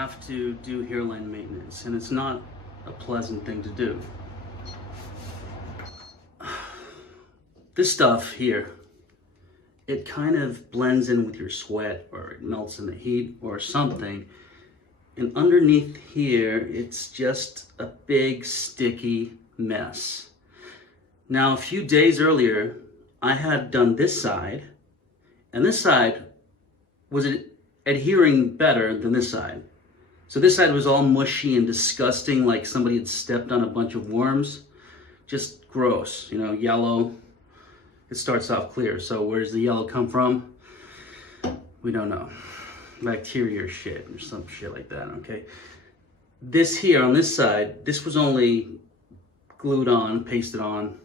have to do hairline maintenance, and it's not a pleasant thing to do. This stuff here, it kind of blends in with your sweat, or it melts in the heat or something. And underneath here, it's just a big sticky mess. Now, a few days earlier, I had done this side, and this side was adhering better than this side. So this side was all mushy and disgusting, like somebody had stepped on a bunch of worms. Just gross, you know, yellow. It starts off clear, so where's the yellow come from? We don't know. Bacteria or shit, or some shit like that, okay? This here, on this side, this was only glued on, pasted on,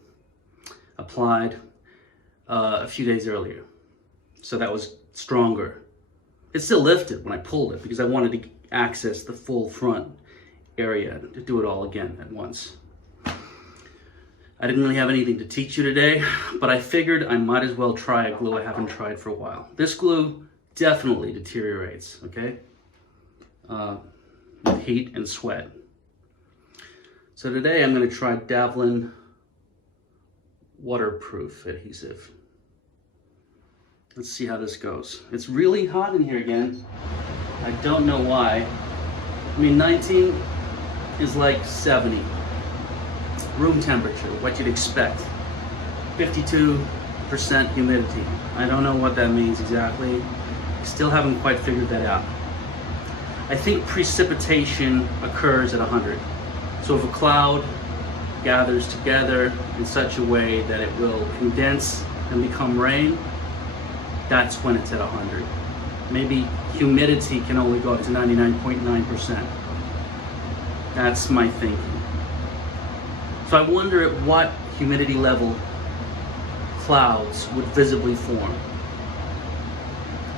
applied a few days earlier. So that was stronger. It still lifted when I pulled it because I wanted to access the full front area to do it all again at once. I didn't really have anything to teach you today, but I figured I might as well try a glue I haven't tried for a while. This glue definitely deteriorates, okay? With heat and sweat. So today I'm going to try Davlyn Waterproof Adhesive. Let's see how this goes. It's really hot in here again. I don't know why. I mean, 19 is like 70. Room temperature, what you'd expect. 52% humidity. I don't know what that means exactly. Still haven't quite figured that out. I think precipitation occurs at 100. So if a cloud gathers together in such a way that it will condense and become rain, that's when it's at 100. Maybe humidity can only go up to 99.9%. That's my thinking. So I wonder at what humidity level clouds would visibly form.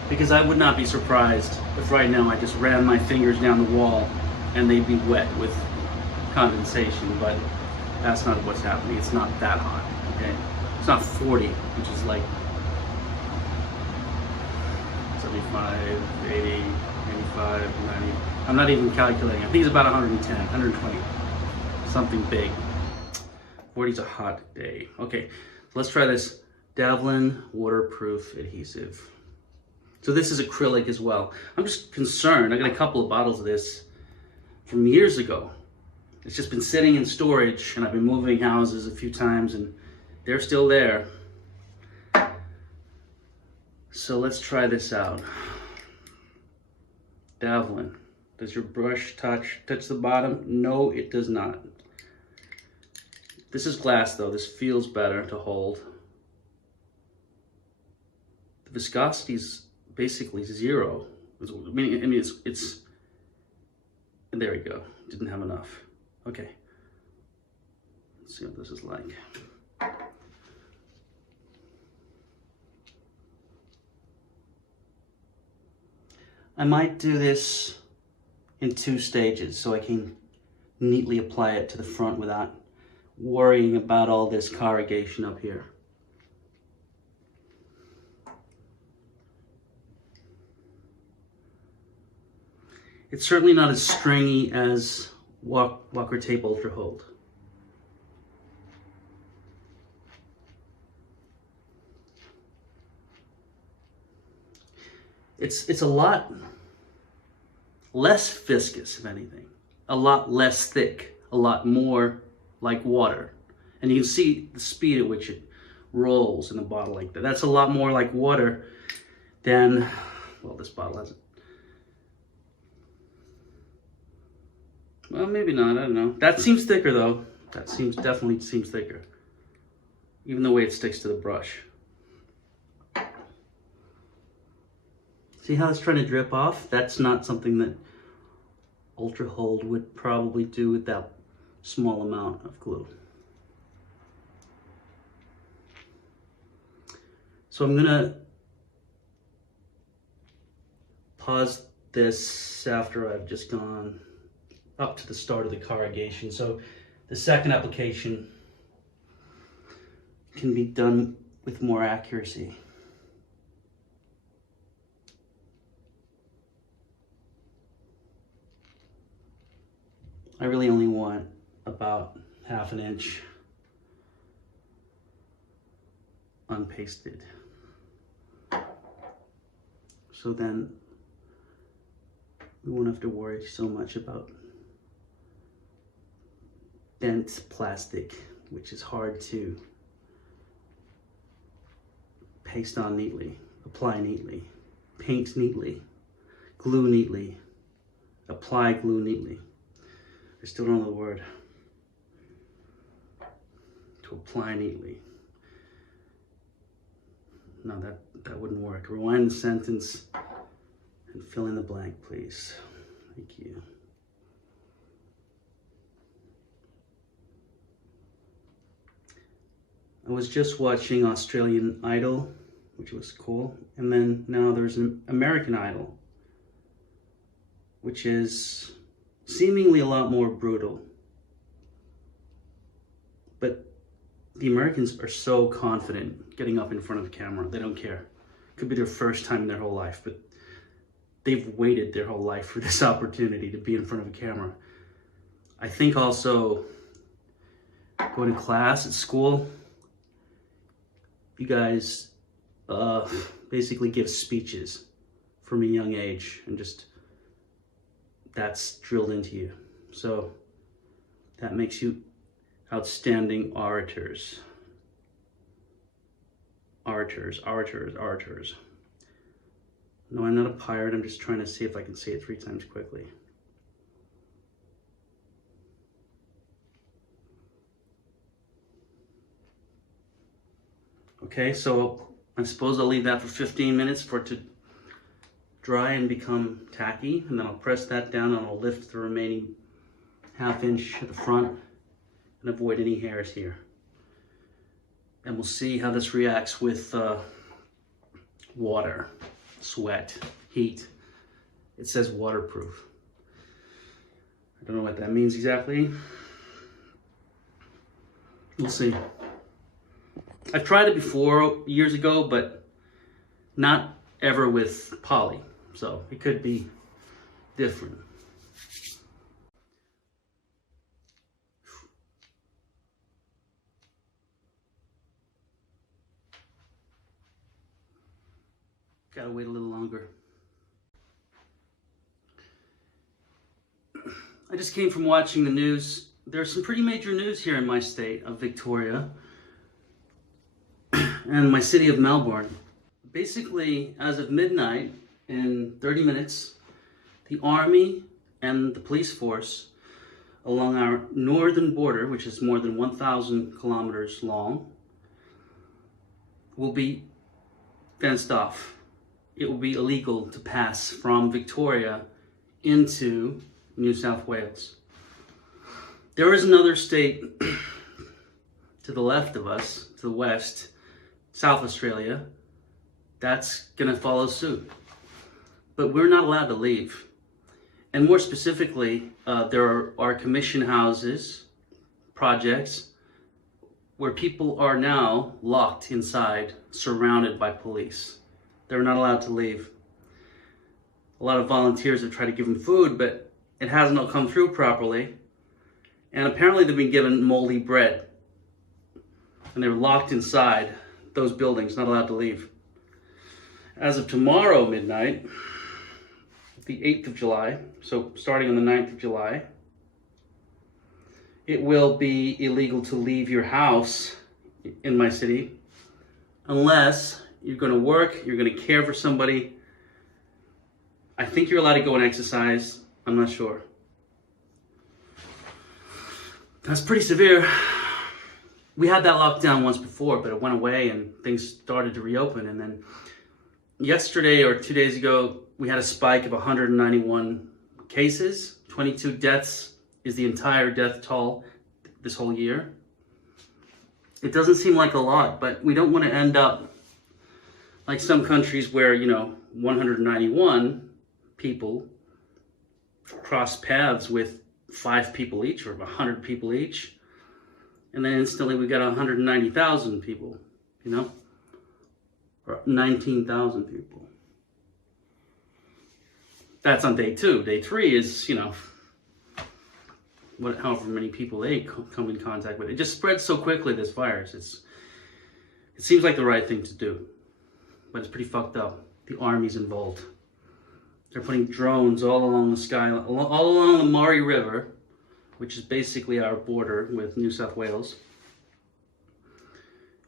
Because I would not be surprised if right now I just ran my fingers down the wall and they'd be wet with condensation, but that's not what's happening. It's not that hot, okay? It's not 40, which is like 75, 80, 85, 90. I'm not even calculating. I think it's about 110, 120, something big. 40's a hot day. Okay, so let's try this Davlyn Waterproof Adhesive. So this is acrylic as well. I'm just concerned. I got a couple of bottles of this from years ago. It's just been sitting in storage, and I've been moving houses a few times, and they're still there. So let's try this out. Davlyn, does your brush touch the bottom? No, it does not. This is glass though. This feels better to hold. The viscosity is basically zero. I mean, it's. There we go. Didn't have enough. Okay. Let's see what this is like. I might do this in 2 stages so I can neatly apply it to the front without worrying about all this corrugation up here. It's certainly not as stringy as Walker Tape Ultra Hold. It's a lot less viscous, if anything, a lot less thick, a lot more like water. And you can see the speed at which it rolls in a bottle like that. That's a lot more like water than, well, this bottle has it. Well, maybe not, I don't know. That seems thicker though. That definitely seems thicker. Even the way it sticks to the brush. See how it's trying to drip off? That's not something that Ultra Hold would probably do with that small amount of glue. So I'm gonna pause this after I've just gone up to the start of the corrugation. So the second application can be done with more accuracy. I really only want about 1/2 inch unpasted. So then we won't have to worry so much about bent plastic, which is hard to paste on neatly, apply neatly, paint neatly, glue neatly, apply glue neatly. I still don't know the word. To apply neatly. No, that wouldn't work. Rewind the sentence and fill in the blank, please. Thank you. I was just watching Australian Idol, which was cool. And then now there's an American Idol, which is seemingly a lot more brutal. But the Americans are so confident getting up in front of the camera. They don't care. It could be their first time in their whole life, but they've waited their whole life for this opportunity to be in front of a camera. I think also going to class at school, you guys basically give speeches from a young age, and just that's drilled into you. So that makes you outstanding orators. Orators. No, I'm not a pirate. I'm just trying to see if I can say it 3 times quickly. Okay, so I suppose I'll leave that for 15 minutes for it to dry and become tacky, and then I'll press that down and I'll lift the remaining 1/2 inch at the front and avoid any hairs here. And we'll see how this reacts with water, sweat, heat. It says waterproof. I don't know what that means exactly. We'll see. I've tried it before years ago, but not ever with poly, so it could be different. Gotta wait a little longer. I just came from watching the news. There's some pretty major news here in my state of Victoria and my city of Melbourne. Basically, as of midnight, in 30 minutes, the Army and the police force along our northern border, which is more than 1,000 kilometers long, will be fenced off. It will be illegal to pass from Victoria into New South Wales. There is another state to the left of us, to the west, South Australia, that's going to follow suit. But we're not allowed to leave. And more specifically, there are commission houses, projects, where people are now locked inside, surrounded by police. They're not allowed to leave. A lot of volunteers have tried to give them food, but it hasn't all come through properly. And apparently they've been given moldy bread. And they're locked inside those buildings, not allowed to leave. As of tomorrow midnight, the 8th of July, so starting on the 9th of July, it will be illegal to leave your house in my city unless you're going to work, you're going to care for somebody. I think you're allowed to go and exercise. I'm not sure. That's pretty severe. We had that lockdown once before, but it went away and things started to reopen. And then yesterday or 2 days ago, we had a spike of 191 cases. 22 deaths is the entire death toll this whole year. It doesn't seem like a lot, but we don't want to end up like some countries where, 191 people cross paths with 5 people each or 100 people each. And then instantly we got 190,000 people, or 19,000 people. That's on day 2. Day 3 is, however many people they come in contact with. It just spreads so quickly, this virus. It seems like the right thing to do, but it's pretty fucked up. The army's involved. They're putting drones all along the sky, all along the Murray River, which is basically our border with New South Wales.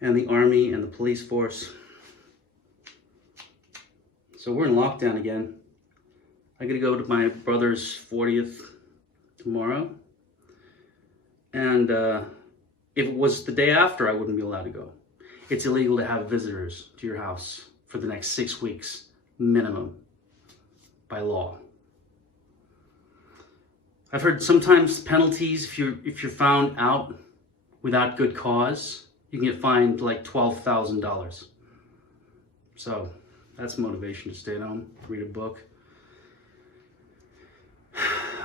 And the army and the police force. So we're in lockdown again. I gotta go to my brother's 40th tomorrow. And if it was the day after, I wouldn't be allowed to go. It's illegal to have visitors to your house for the next 6 weeks, minimum, by law. I've heard sometimes penalties if you're found out without good cause, you can get fined like $12,000. So that's motivation to stay at home, read a book.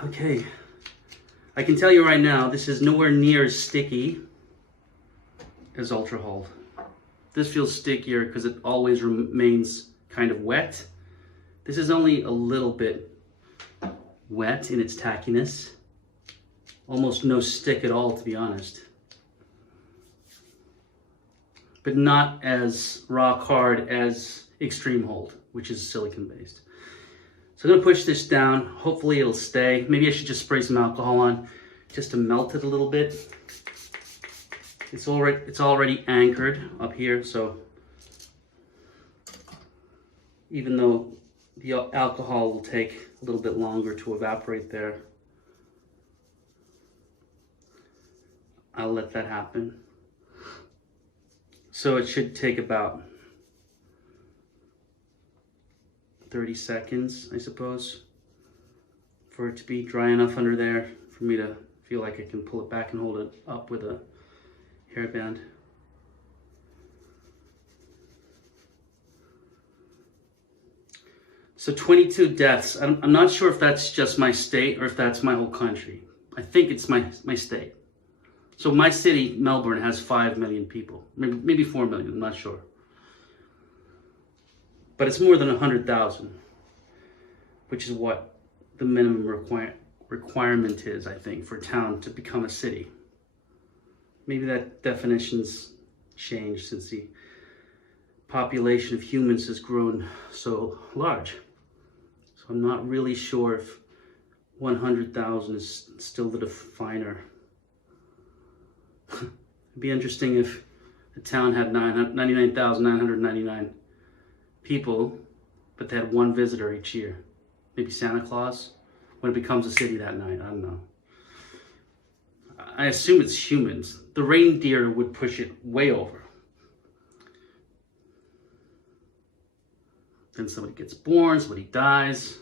Okay, I can tell you right now, this is nowhere near as sticky as Ultra Hold. This feels stickier because it always remains kind of wet. This is only a little bit wet in its tackiness. Almost no stick at all, to be honest. But not as rock hard as Extreme Hold, which is silicone based. So I'm gonna push this down. Hopefully it'll stay. Maybe I should just spray some alcohol on just to melt it a little bit. It's already anchored up here, so even though the alcohol will take a little bit longer to evaporate there, I'll let that happen. So it should take about 30 seconds, I suppose, for it to be dry enough under there for me to feel like I can pull it back and hold it up with a hairband. So 22 deaths. I'm not sure if that's just my state or if that's my whole country. I think it's my state. So my city, Melbourne, has 5 million people. Maybe 4 million, I'm not sure. But it's more than 100,000, which is what the minimum requirement is, I think, for a town to become a city. Maybe that definition's changed since the population of humans has grown so large. So I'm not really sure if 100,000 is still the definer. It'd be interesting if the town had 99,999 people, but they had one visitor each year. Maybe Santa Claus, when it becomes a city that night, I don't know. I assume it's humans. The reindeer would push it way over. Then somebody gets born, somebody dies.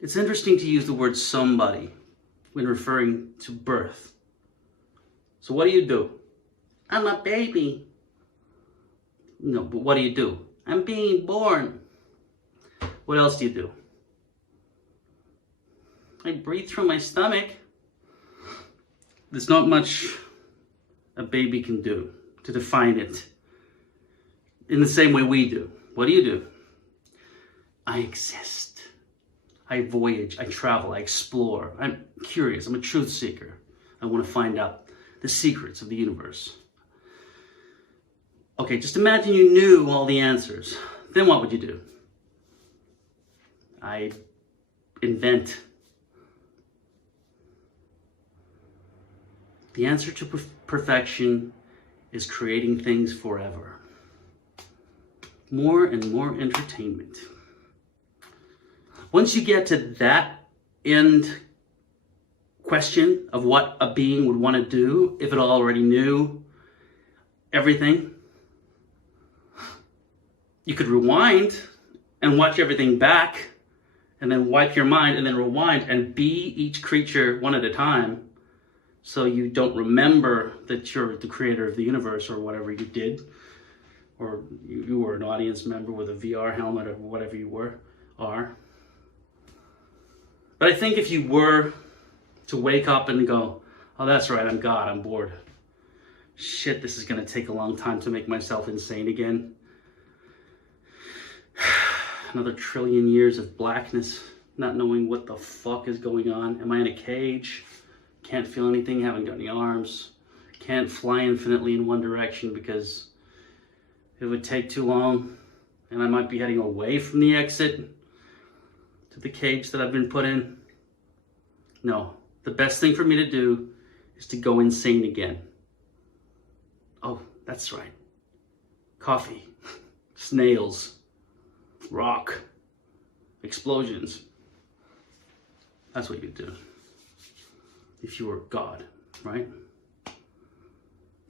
It's interesting to use the word somebody when referring to birth. So what do? I'm a baby. No, but what do? I'm being born. What else do you do? I breathe through my stomach. There's not much a baby can do to define it in the same way we do. What do? I exist. I voyage, I travel, I explore. I'm curious, I'm a truth seeker. I want to find out the secrets of the universe. Okay, just imagine you knew all the answers. Then what would you do? I invent. The answer to perfection is creating things forever. More and more entertainment. Once you get to that end question of what a being would want to do if it already knew everything, you could rewind and watch everything back and then wipe your mind and then rewind and be each creature one at a time, so you don't remember that you're the creator of the universe or whatever you did, or you were an audience member with a VR helmet or whatever you are. But I think if you were To wake up and go, oh, that's right, I'm God, I'm bored. Shit, this is gonna take a long time to make myself insane again. Another trillion years of blackness, not knowing what the fuck is going on. Am I in a cage? Can't feel anything, haven't got any arms. Can't fly infinitely in one direction because it would take too long and I might be heading away from the exit to the cage that I've been put in. No, the best thing for me to do is to go insane again. Oh, that's right. Coffee, snails, rock, explosions. That's what you'd do if you were God, right?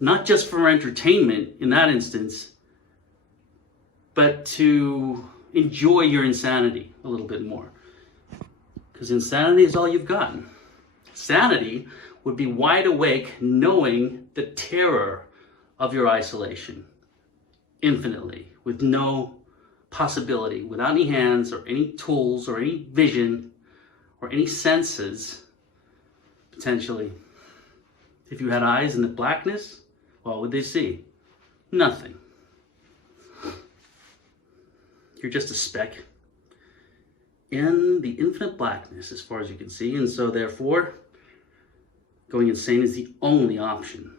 Not just for entertainment in that instance, but to enjoy your insanity a little bit more. Because insanity is all you've gotten. Sanity would be wide awake knowing the terror of your isolation infinitely, with no possibility, without any hands or any tools or any vision or any senses, potentially. If you had eyes in the blackness, what would they see? Nothing. You're just a speck in the infinite blackness as far as you can see, and so therefore going insane is the only option.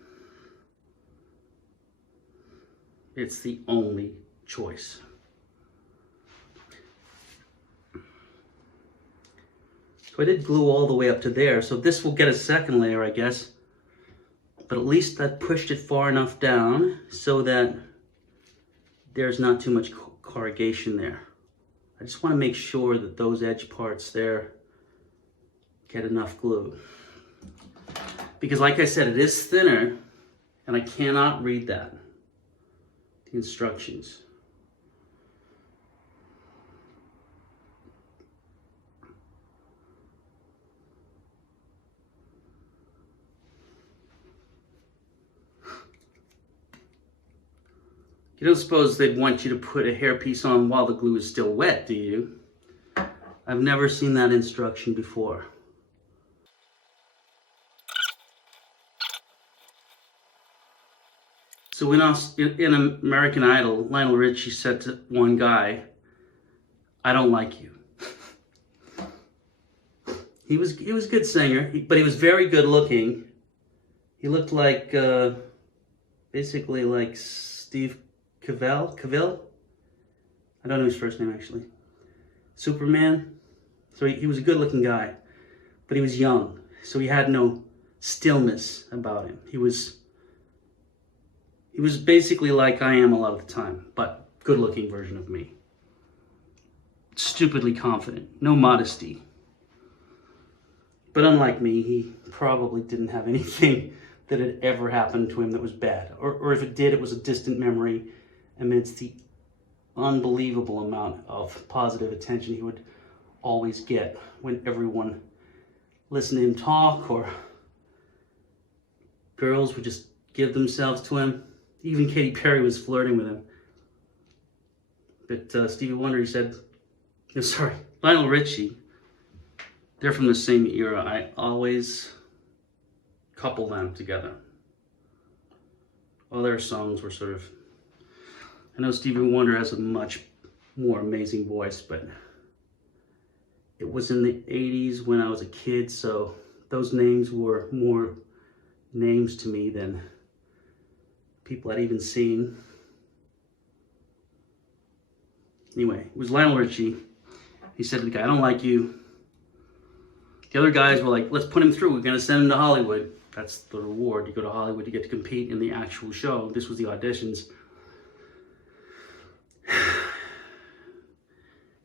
It's the only choice. So I did glue all the way up to there, so this will get a second layer, I guess. But at least I pushed it far enough down so that there's not too much corrugation there. I just want to make sure that those edge parts there get enough glue. Because like I said, it is thinner and I cannot read that, the instructions. You don't suppose they'd want you to put a hairpiece on while the glue is still wet, do you? I've never seen that instruction before. So in American Idol, Lionel Richie said to one guy, "I don't like you." He was a good singer, but he was very good looking. He looked like, basically like Steve Cavill? I don't know his first name actually. Superman. So he was a good looking guy, but he was young. So he had no stillness about him. He was basically like I am a lot of the time, but good looking version of me. Stupidly confident, no modesty. But unlike me, he probably didn't have anything that had ever happened to him that was bad. Or if it did, it was a distant memory amidst the unbelievable amount of positive attention he would always get when everyone listened to him talk, or girls would just give themselves to him. Even Katy Perry was flirting with him. But Stevie Wonder, he said, Lionel Richie, they're from the same era. I always couple them together. All their songs were sort of, I know Stevie Wonder has a much more amazing voice, but it was in the 80s when I was a kid, so those names were more names to me than people I'd even seen. Anyway, it was Lionel Richie. He said to the guy, "I don't like you." The other guys were like, "Let's put him through. We're going to send him to Hollywood." That's the reward. You go to Hollywood, you get to compete in the actual show. This was the auditions.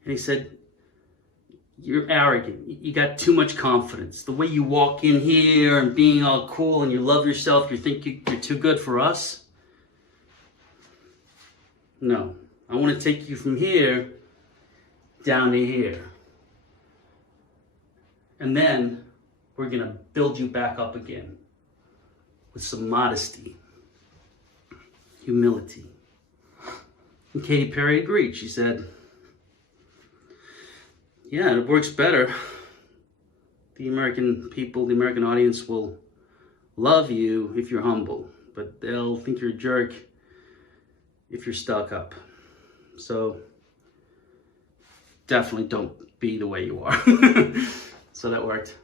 And he said, "You're arrogant. You got too much confidence. The way you walk in here and being all cool and you love yourself, you think you're too good for us? No. I want to take you from here down to here. And then we're going to build you back up again with some modesty, humility." And Katy Perry agreed. She said, "Yeah, it works better. the American people, the American audience will love you if you're humble, but they'll think you're a jerk if you're stuck up. So definitely don't be the way you are. So that worked.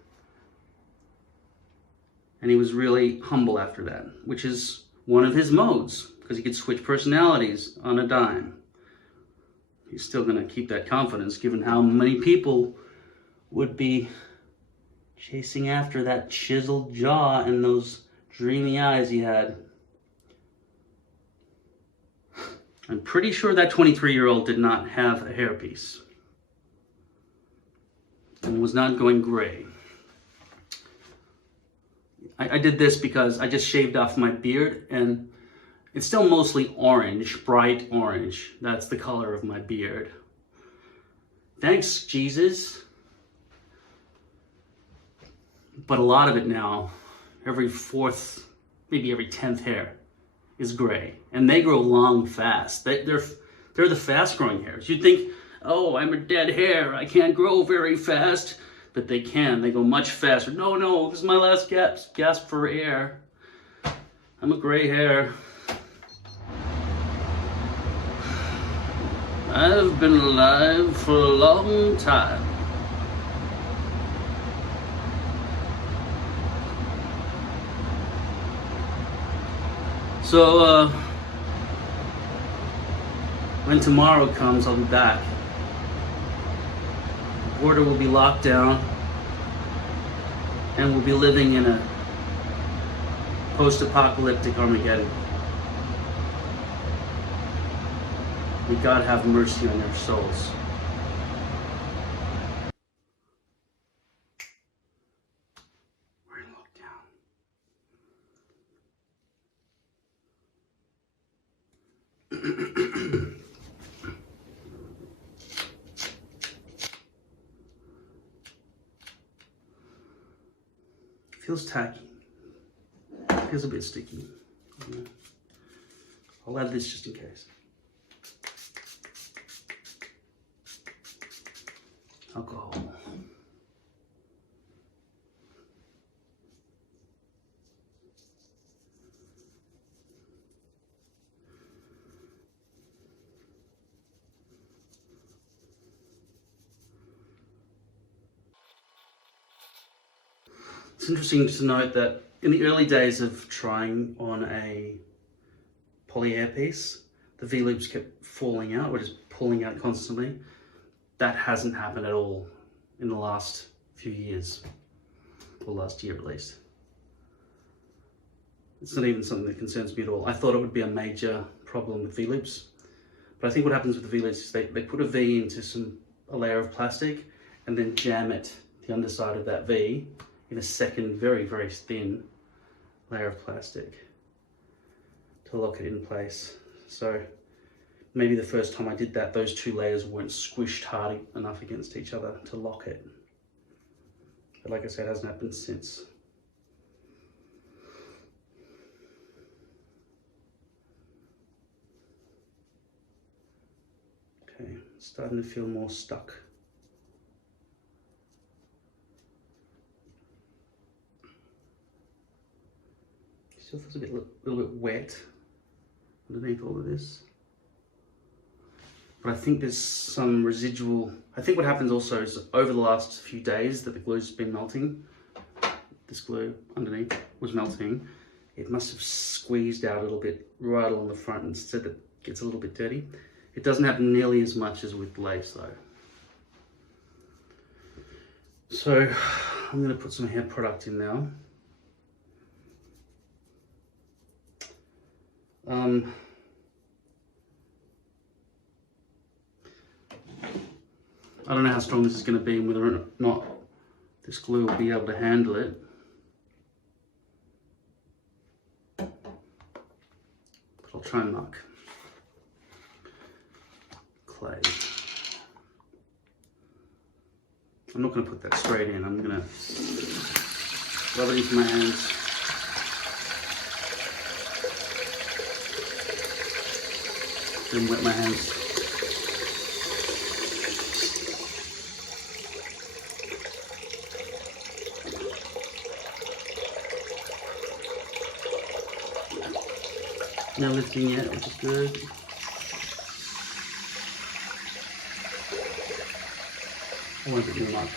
And he was really humble after that, which is one of his modes, because he could switch personalities on a dime. He's still going to keep that confidence, given how many people would be chasing after that chiseled jaw and those dreamy eyes he had. I'm pretty sure that 23-year-old did not have a hairpiece and was not going gray. I did this because I just shaved off my beard, and it's still mostly orange, bright orange. That's the color of my beard. Thanks, Jesus. But a lot of it now, every fourth, maybe every 10th hair is gray, and they grow long fast. They're the fast-growing hairs. You'd think, oh, I'm a dead hair, I can't grow very fast, but they can. They go much faster. No, this is my last gasp for air. I'm a gray hair. I've been alive for a long time. So, when tomorrow comes, I'll be back. The border will be locked down, and we'll be living in a post-apocalyptic Armageddon. May God have mercy on their souls. We're in lockdown. Feels tacky. Feels a bit sticky. I'll add this just in case. Alcohol. It's interesting to note that in the early days of trying on a poly hairpiece, the V-loops kept falling out, or just pulling out constantly. That hasn't happened at all in the last few years, or last year at least. It's not even something that concerns me at all. I thought it would be a major problem with V-loops, but I think what happens with the V-loops is they put a V into a layer of plastic and then jam it, the underside of that V, in a second very, very thin layer of plastic to lock it in place. So maybe the first time I did that, those two layers weren't squished hard enough against each other to lock it. But like I said, it hasn't happened since. Okay, starting to feel more stuck. Still feels a little bit wet underneath all of this. But I think there's some residual. I think what happens also is over the last few days that the glue's been melting, this glue underneath was melting, it must have squeezed out a little bit right along the front, and so that it gets a little bit dirty. It doesn't happen nearly as much as with lace though. So I'm going to put some hair product in now. I don't know how strong this is going to be and whether or not this glue will be able to handle it. But I'll try and mark clay. I'm not going to put that straight in. I'm going to rub it into my hands. Then wet my hands. No lifting yet, which is good. I want to do muck.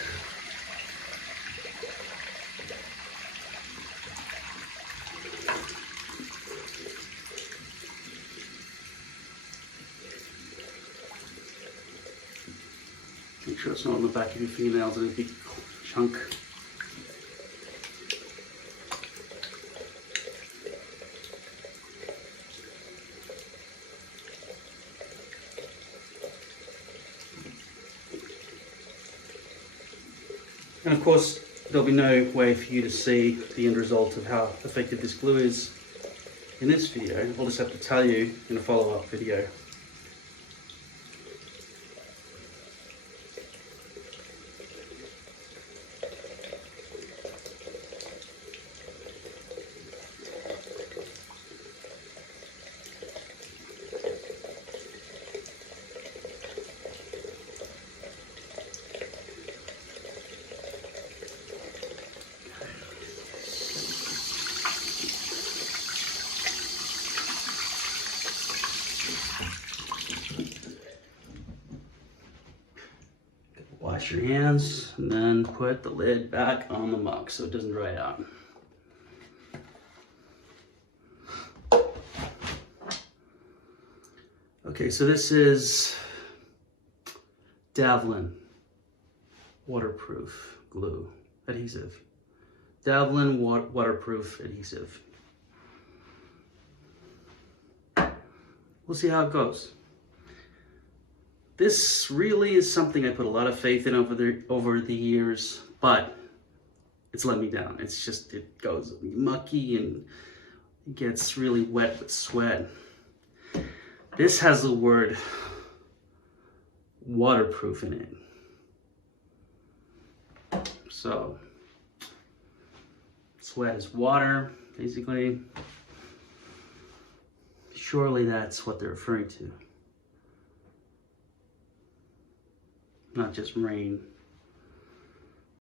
Make sure it's not on the back of your fingernails in a big chunk. And of course, there'll be no way for you to see the end result of how effective this glue is in this video. I'll just have to tell you in a follow-up video. Wash your hands and then put the lid back on the mug so it doesn't dry out. Okay, so this is Davlyn Waterproof Glue Adhesive. Davlyn Waterproof Adhesive. We'll see how it goes. This really is something I put a lot of faith in over the years, but it's let me down. It's just, it goes mucky and it gets really wet with sweat. This has the word waterproof in it. So, sweat is water, basically. Surely that's what they're referring to. Not just rain.